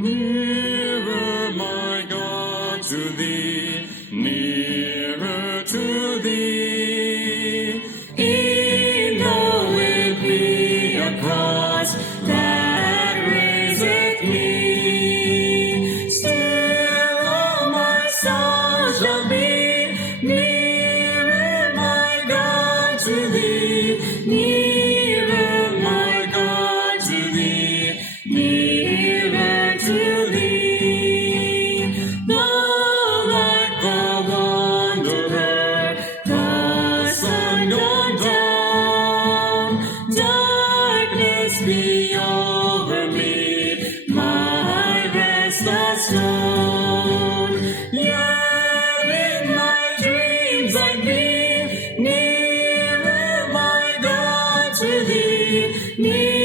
Nearer, my God, to thee, nearer to thee. He knoweth me a cross that raiseth me. Still all my soul shall be nearer, my God, to thee, nearer, my God, to thee, nearer to thee. Though like a wanderer, the sun gone down, darkness be over me, my rest a stone. Yet in my dreams I'd be nearer, my God, to thee, nearer